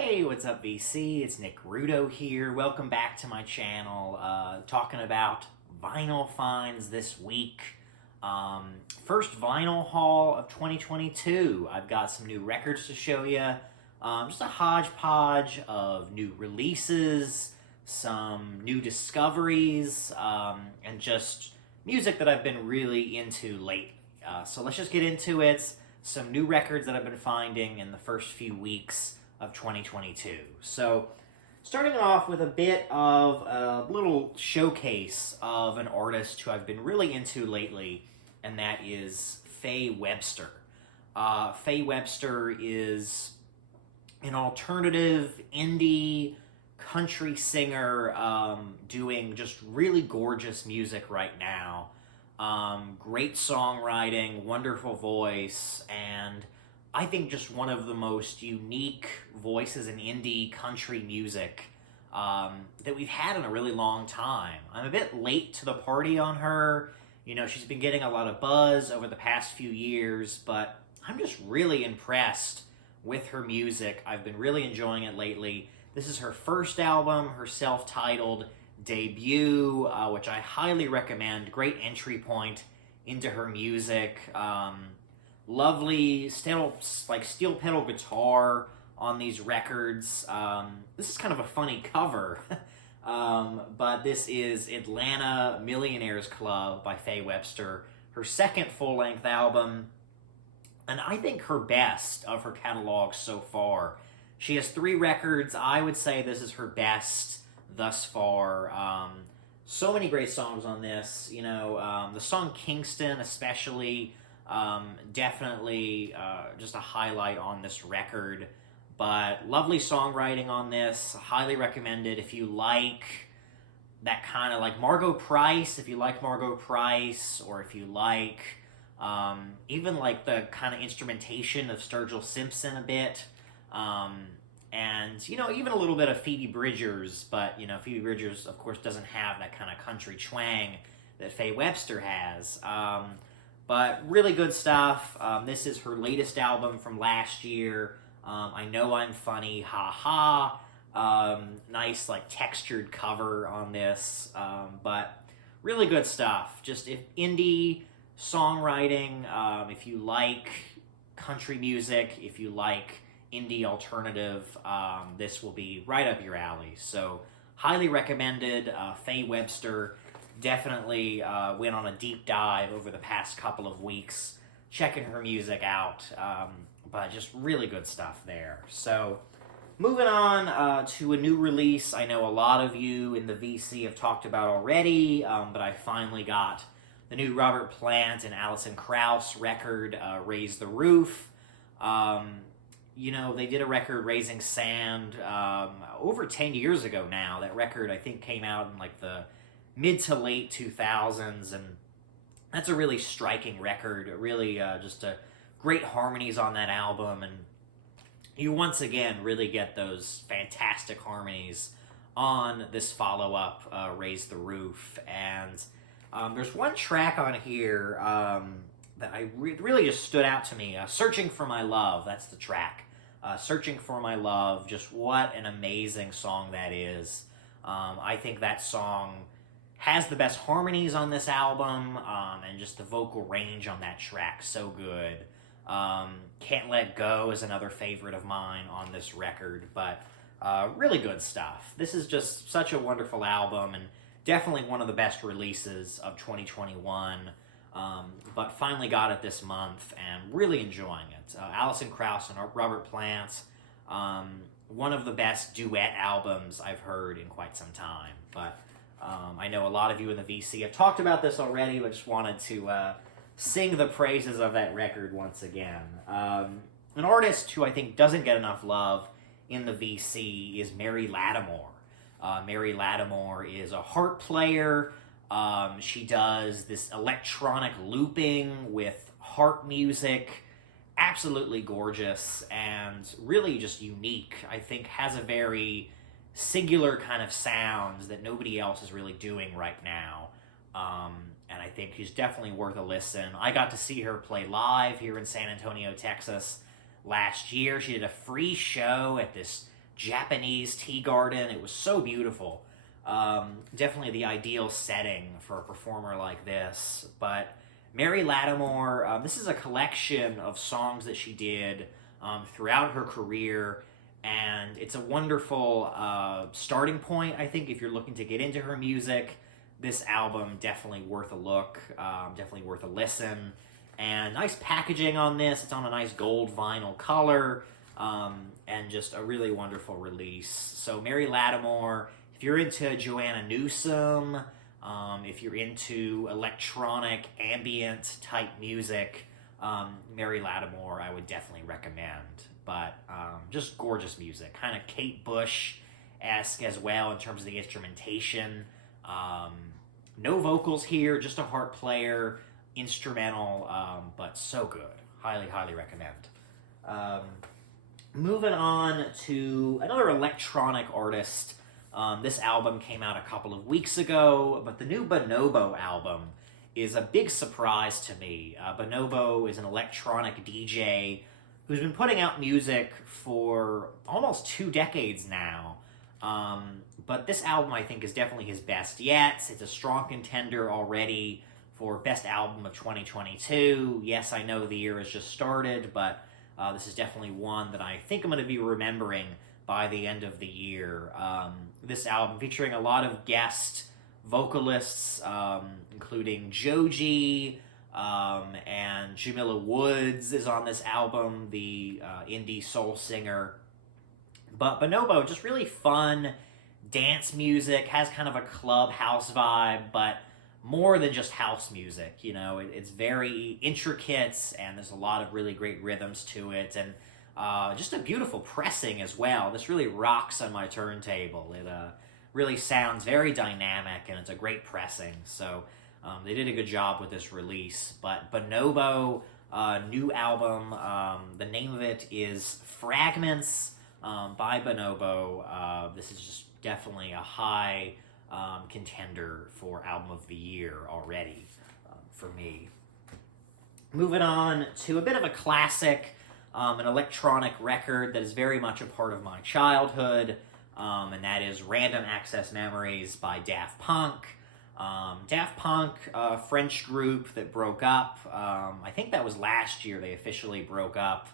Hey, what's up, VC? It's Nick Rudo here. Welcome back to my channel. Talking about vinyl finds this week. First vinyl haul of 2022. I've got some new records to show you. Just a hodgepodge of new releases, some new discoveries, and just music that I've been really into lately. So let's just get into it. Some new records that I've been finding in the first few weeks of 2022. So, starting off with a bit of a little showcase of an artist who I've been really into lately, and that is Faye Webster. Faye Webster is an alternative indie country singer doing just really gorgeous music right now. Great songwriting, wonderful voice, and I think just one of the most unique voices in indie country music that we've had in a really long time. I'm a bit late to the party on her. You know, she's been getting a lot of buzz over the past few years, but I'm just really impressed with her music. I've been really enjoying it lately. This is her first album, her self-titled debut, which I highly recommend. Great entry point into her music. Lovely steel pedal guitar on these records. This is kind of a funny cover, but this is Atlanta Millionaires Club by Faye Webster, her second full-length album, and I think her best of her catalog so far. She has 3 records. I would say this is her best thus far. So many great songs on this. You know, the song Kingston especially, definitely just a highlight on this record. But lovely songwriting on this. Highly recommended if you like that kind of like Margot Price, if you like Margot Price, or if you like even like the kind of instrumentation of Sturgill Simpson a bit. And, you know, even a little bit of Phoebe Bridgers, but, you know, Phoebe Bridgers, of course, doesn't have that kind of country twang that Faye Webster has. But really good stuff. This is her latest album from last year. I Know I'm Funny, Ha Ha. Nice, like, textured cover on this. But really good stuff. Just if indie songwriting, if you like country music, if you like indie alternative, this will be right up your alley. So, highly recommended. Faye Webster definitely went on a deep dive over the past couple of weeks, checking her music out, but just really good stuff there. So, moving on to a new release I know a lot of you in the VC have talked about already, but I finally got the new Robert Plant and Alison Krauss record, Raise the Roof. You know, they did a record, Raising Sand, over 10 years ago now. That record, I think, came out in like the mid to late 2000s, and that's a really striking record. Really just great harmonies on that album, and you once again really get those fantastic harmonies on this follow-up, Raise the Roof. And there's one track on here that really just stood out to me. Searching for My Love, that's the track. Searching for My Love, just what an amazing song that is. I think that song has the best harmonies on this album, and just the vocal range on that track, so good. Can't Let Go is another favorite of mine on this record, but really good stuff. This is just such a wonderful album, and definitely one of the best releases of 2021, but finally got it this month, and really enjoying it. Alison Krauss and Robert Plant, one of the best duet albums I've heard in quite some time, but I know a lot of you in the VC have talked about this already, but just wanted to sing the praises of that record once again. An artist who I think doesn't get enough love in the VC is Mary Lattimore. Mary Lattimore is a harp player. She does this electronic looping with harp music. Absolutely gorgeous and really just unique. I think has a very singular kind of sounds that nobody else is really doing right now. And I think she's definitely worth a listen. I got to see her play live here in San Antonio, Texas last year. She did a free show at this Japanese tea garden. It was so beautiful. Definitely the ideal setting for a performer like this. But Mary Lattimore, this is a collection of songs that she did throughout her career, and it's a wonderful starting point, I think, if you're looking to get into her music. This album, definitely worth a look, definitely worth a listen. And nice packaging on this. It's on a nice gold vinyl color, and just a really wonderful release. So Mary Lattimore, if you're into Joanna Newsom, if you're into electronic ambient type music, Mary Lattimore I would definitely recommend. But just gorgeous music, kind of Kate Bush-esque as well in terms of the instrumentation. No vocals here, just a harp player, instrumental, but so good. Highly, highly recommend. Moving on to another electronic artist. This album came out a couple of weeks ago, but the new Bonobo album is a big surprise to me. Bonobo is an electronic DJ who's been putting out music for almost 2 decades now. But this album, I think, is definitely his best yet. It's a strong contender already for Best Album of 2022. Yes, I know the year has just started, but this is definitely one that I think I'm going to be remembering by the end of the year. This album featuring a lot of guest vocalists, including Joji, and Jamila Woods is on this album, the indie soul singer. But Bonobo, just really fun dance music, has kind of a club house vibe, but more than just house music. You know, it's very intricate, and there's a lot of really great rhythms to it, and just a beautiful pressing as well. This really rocks on my turntable. It really sounds very dynamic, and it's a great pressing. So they did a good job with this release. But Bonobo, new album, the name of it is Fragments by Bonobo. This is just definitely a high contender for Album of the Year already for me. Moving on to a bit of a classic, an electronic record that is very much a part of my childhood, and that is Random Access Memories by Daft Punk. Daft Punk, a French group that broke up. I think that was last year they officially broke up,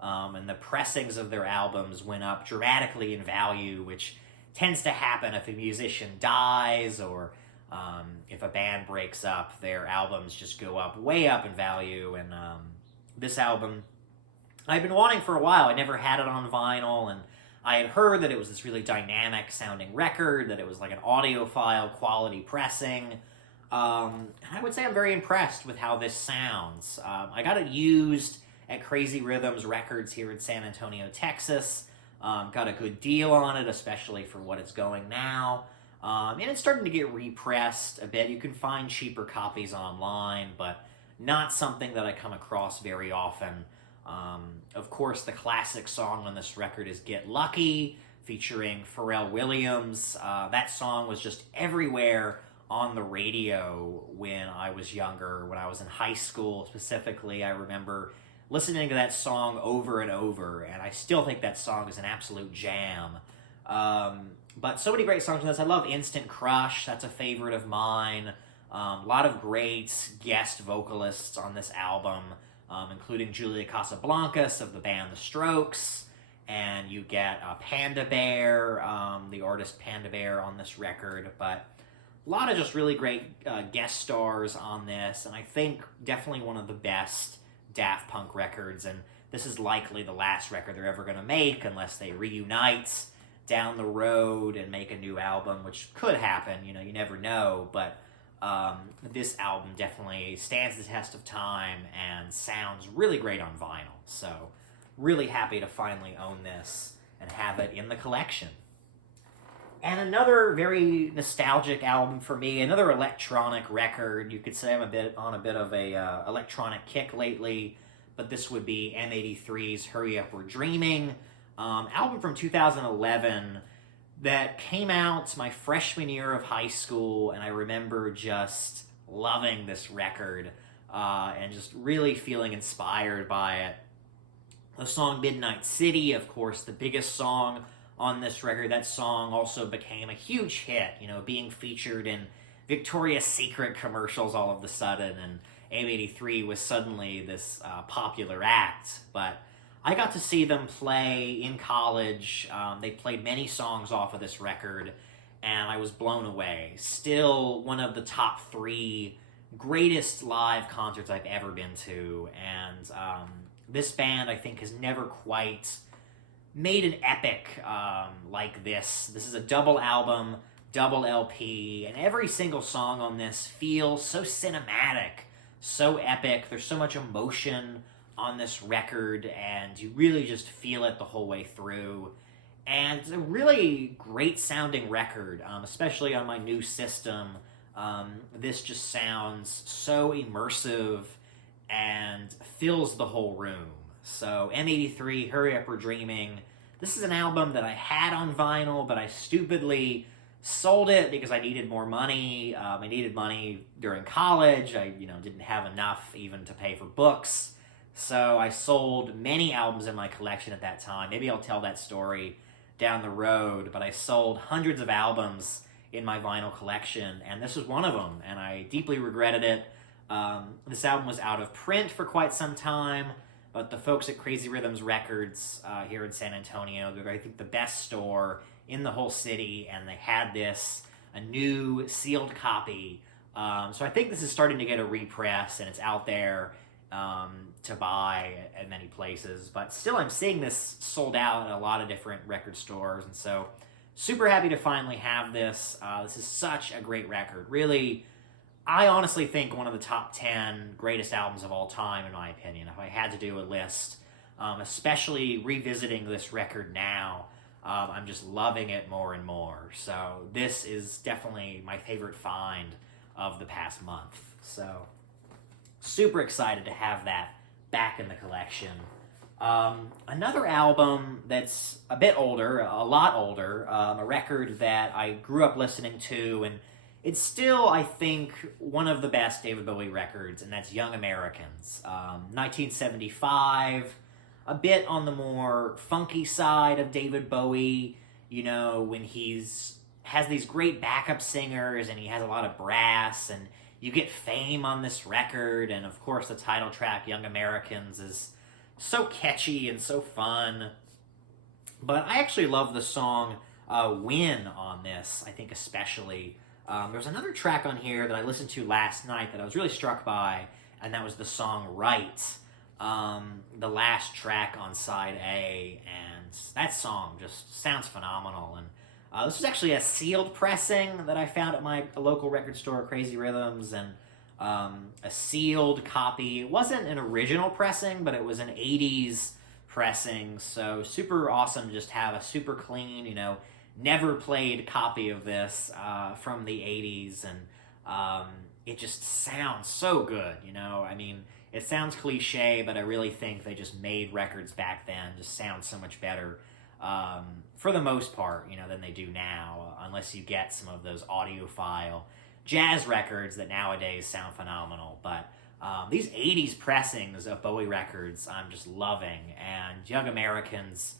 and the pressings of their albums went up dramatically in value, which tends to happen if a musician dies or if a band breaks up. Their albums just go up, way up in value, and this album I've been wanting for a while. I never had it on vinyl, and I had heard that it was this really dynamic sounding record, that it was like an audiophile quality pressing. And I would say I'm very impressed with how this sounds. I got it used at Crazy Rhythms Records here in San Antonio, Texas. Got a good deal on it, especially for what it's going now. And it's starting to get repressed a bit. You can find cheaper copies online, but not something that I come across very often. Of course, the classic song on this record is Get Lucky, featuring Pharrell Williams. That song was just everywhere on the radio when I was younger, when I was in high school specifically. I remember listening to that song over and over, and I still think that song is an absolute jam. But so many great songs on this. I love Instant Crush. That's a favorite of mine. A lot of great guest vocalists on this album, including Julia Casablancas of the band The Strokes, and you get Panda Bear, the artist Panda Bear on this record, but a lot of just really great guest stars on this, and I think definitely one of the best Daft Punk records, and this is likely the last record they're ever going to make unless they reunite down the road and make a new album, which could happen, you know, you never know, but this album definitely stands the test of time and sounds really great on vinyl. So really happy to finally own this and have it in the collection. And another very nostalgic album for me, another electronic record. You could say I'm on a bit of a electronic kick lately, but this would be M83's Hurry Up We're Dreaming, album from 2011 that came out my freshman year of high school, and I remember just loving this record and just really feeling inspired by it. The song Midnight City, of course, the biggest song on this record. That song also became a huge hit, being featured in Victoria's Secret commercials all of a sudden, and M83 was suddenly this popular act. But I got to see them play in college. They played many songs off of this record, and I was blown away. Still one of the top 3 greatest live concerts I've ever been to, and this band, I think, has never quite made an epic like this. This is a double album, double LP, and every single song on this feels so cinematic, so epic. There's so much emotion on this record, and you really just feel it the whole way through. And it's a really great sounding record, especially on my new system. This just sounds so immersive and fills the whole room. So M83, Hurry Up We're Dreaming. This is an album that I had on vinyl, but I stupidly sold it because I needed more money. I needed money during college. I didn't have enough even to pay for books. So I sold many albums in my collection at that time. Maybe I'll tell that story down the road, but I sold hundreds of albums in my vinyl collection, and this was one of them, and I deeply regretted it. This album was out of print for quite some time, but the folks at Crazy Rhythms Records here in San Antonio, they're, I think, the best store in the whole city, and they had this, a new sealed copy. So I think this is starting to get a repress, and it's out there to buy at many places, but still I'm seeing this sold out at a lot of different record stores, and so super happy to finally have this. This is such a great record. Really, I honestly think one of the top 10 greatest albums of all time, in my opinion, if I had to do a list, especially revisiting this record now. I'm just loving it more and more, so this is definitely my favorite find of the past month. So super excited to have that back in the collection. Another album that's a bit older, a lot older, a record that I grew up listening to, and it's still, I think, one of the best David Bowie records, and that's Young Americans. 1975, a bit on the more funky side of David Bowie, when has these great backup singers, and he has a lot of brass, and you get Fame on this record, and of course the title track, Young Americans, is so catchy and so fun. But I actually love the song Win on this, I think especially. There's another track on here that I listened to last night that I was really struck by, and that was the song Right, the last track on side A, and that song just sounds phenomenal. And this was actually a sealed pressing that I found at my local record store, Crazy Rhythms, and a sealed copy. It wasn't an original pressing, but it was an 80s pressing, so super awesome to just have a super clean, never played copy of this from the 80s, and it just sounds so good, I mean, it sounds cliche, but I really think they just made records back then just sound so much better for the most part, than they do now, unless you get some of those audiophile jazz records that nowadays sound phenomenal. But these 80s pressings of Bowie records I'm just loving, and Young Americans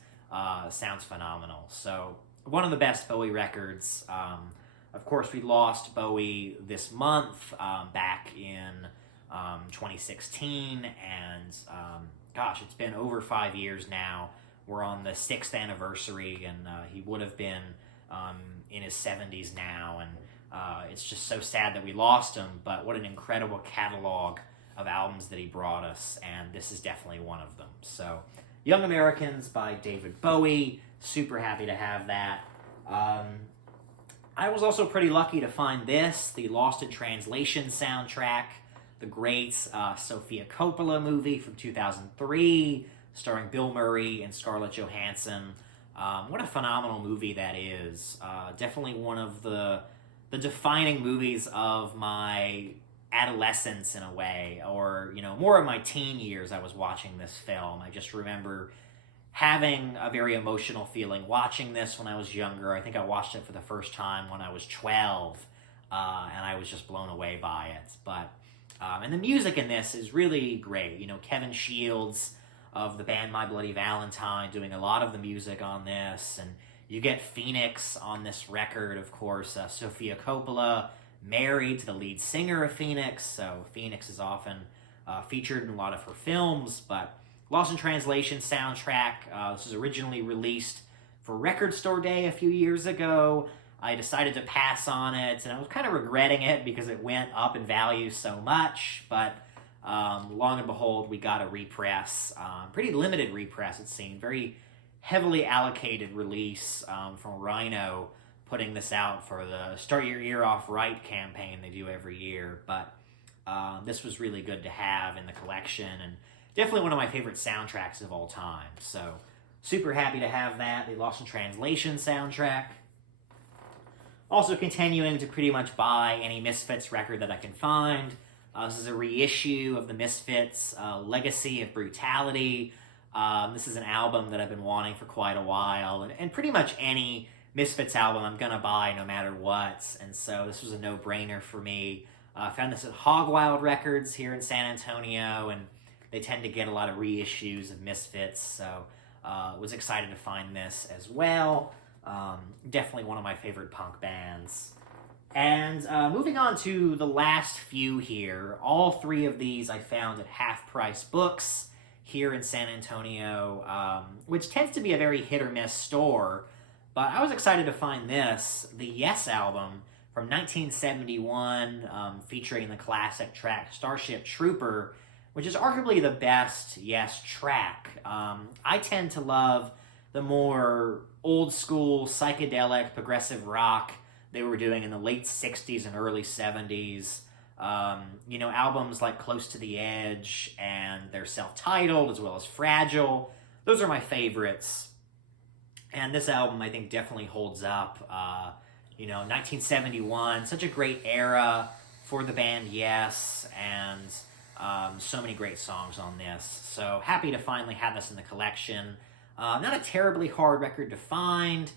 sounds phenomenal. So one of the best Bowie records. Of course, we lost Bowie this month, back in 2016, and gosh, it's been over 5 years now. We're on the 6th anniversary, and he would have been in his 70s now, and it's just so sad that we lost him, but what an incredible catalog of albums that he brought us, and this is definitely one of them. So, Young Americans by David Bowie, super happy to have that. I was also pretty lucky to find this, the Lost in Translation soundtrack, the great Sofia Coppola movie from 2003, starring Bill Murray and Scarlett Johansson. What a phenomenal movie that is. Definitely one of the defining movies of my adolescence in a way, or, more of my teen years I was watching this film. I just remember having a very emotional feeling watching this when I was younger. I think I watched it for the first time when I was 12, and I was just blown away by it. But and the music in this is really great. Kevin Shields of the band My Bloody Valentine doing a lot of the music on this, and You get Phoenix on this record, of course. Sofia Coppola, married to the lead singer of Phoenix, so Phoenix is often featured in a lot of her films. But Lost in Translation soundtrack, this was originally released for Record Store Day a few years ago. I decided to pass on it, and I was kind of regretting it because it went up in value so much, but long and behold, we got a repress. Pretty limited repress, it seemed. Very heavily allocated release from Rhino, putting this out for the Start Your Ear Off Right campaign they do every year. But this was really good to have in the collection, and definitely one of my favorite soundtracks of all time. So super happy to have that, the Lost in Translation soundtrack. Also continuing to pretty much buy any Misfits record that I can find. This is a reissue of the Misfits, Legacy of Brutality. This is an album that I've been wanting for quite a while, and pretty much any Misfits album I'm going to buy no matter what, and so this was a no-brainer for me. I found this at Hogwild Records here in San Antonio, and they tend to get a lot of reissues of Misfits, so was excited to find this as well. Definitely one of my favorite punk bands. And moving on to the last few here, all three of these I found at Half Price Books here in San Antonio, which tends to be a very hit-or-miss store, but I was excited to find this, the Yes album from 1971, featuring the classic track Starship Trooper, which is arguably the best Yes track. I tend to love the more old-school, psychedelic, progressive rock they were doing in the late 60s and early 70s. Albums like Close to the Edge and their self-titled, as well as Fragile. Those are my favorites. And this album, I think, definitely holds up. 1971, such a great era for the band Yes, and so many great songs on this. So happy to finally have this in the collection. Not a terribly hard record to find,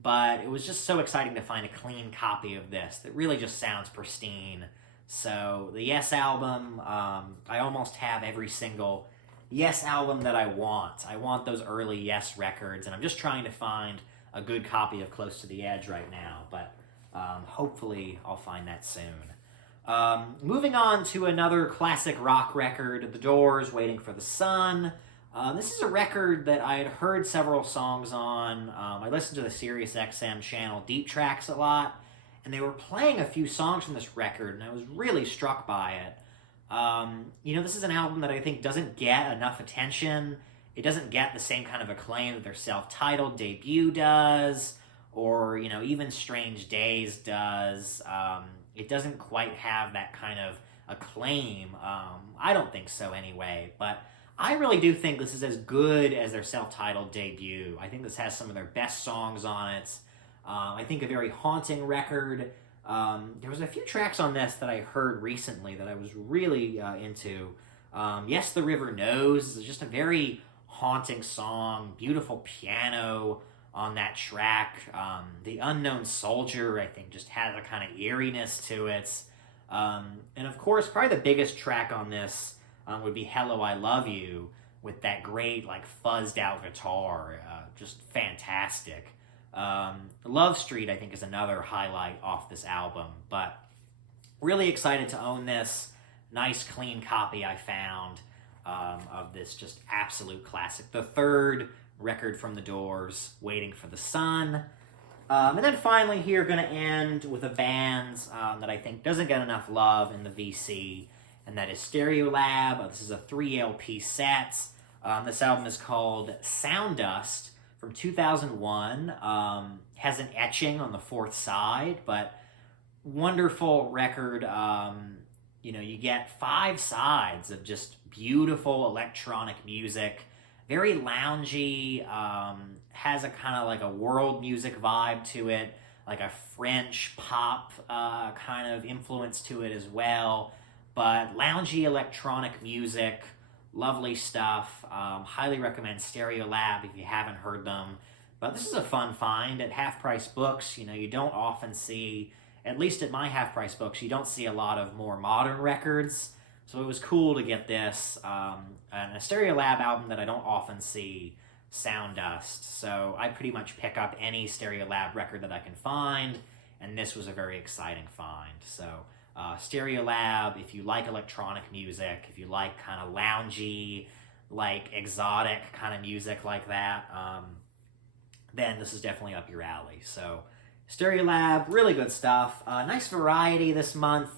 but it was just so exciting to find a clean copy of this that really just sounds pristine. So the Yes album, I almost have every single Yes album that I want. I want those early Yes records, and I'm just trying to find a good copy of Close to the Edge right now, but hopefully I'll find that soon. Moving on to another classic rock record, The Doors, Waiting for the Sun. This is a record that I had heard several songs on. I listened to the Sirius XM channel Deep Tracks a lot, and they were playing a few songs from this record, and I was really struck by it. This is an album that I think doesn't get enough attention. It doesn't get the same kind of acclaim that their self-titled debut does, or, even Strange Days does. It doesn't quite have that kind of acclaim. I don't think so anyway, but I really do think this is as good as their self-titled debut. I think this has some of their best songs on it. I think a very haunting record. There was a few tracks on this that I heard recently that I was really into. Yes, the River Knows is just a very haunting song. Beautiful piano on that track. The Unknown Soldier, I think, just has a kind of eeriness to it. And of course, probably the biggest track on this would be Hello, I Love You, with that great, fuzzed out guitar. Just fantastic. Love Street, I think, is another highlight off this album, but really excited to own this. Nice, clean copy I found of this just absolute classic. The third record from The Doors, Waiting for the Sun. And then finally here, going to end with a band that I think doesn't get enough love in the VC, and that is Stereolab. This is a 3 LP set. This album is called Sound Dust from 2001. Has an etching on the fourth side, but wonderful record. You get 5 sides of just beautiful electronic music, very loungy, has a kind of like a world music vibe to it, like a French pop kind of influence to it as well, but loungy electronic music, lovely stuff. Highly recommend Stereolab if you haven't heard them. But this is a fun find at Half Price Books. You don't often see, at least at my Half Price Books, you don't see a lot of more modern records. So it was cool to get this, and a Stereolab album that I don't often see. sound dust. So I pretty much pick up any Stereolab record that I can find, and this was a very exciting find. So Stereolab, if you like electronic music, if you like kind of loungy, like exotic kind of music like that, then this is definitely up your alley. So Stereolab, really good stuff. Nice variety this month.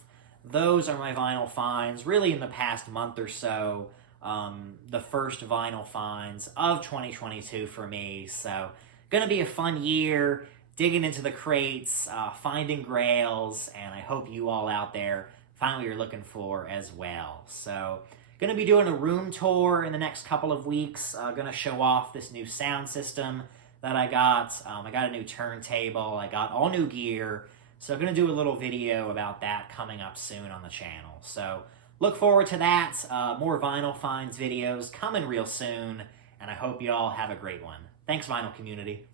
Those are my vinyl finds, really in the past month or so. The first vinyl finds of 2022 for me. So gonna be a fun year, digging into the crates, finding grails, and I hope you all out there find what you're looking for as well. So gonna be doing a room tour in the next couple of weeks. Gonna show off this new sound system that I got. I got a new turntable, I got all new gear, so I'm going to do a little video about that coming up soon on the channel. So look forward to that. More Vinyl Finds videos coming real soon, and I hope you all have a great one. Thanks, Vinyl community.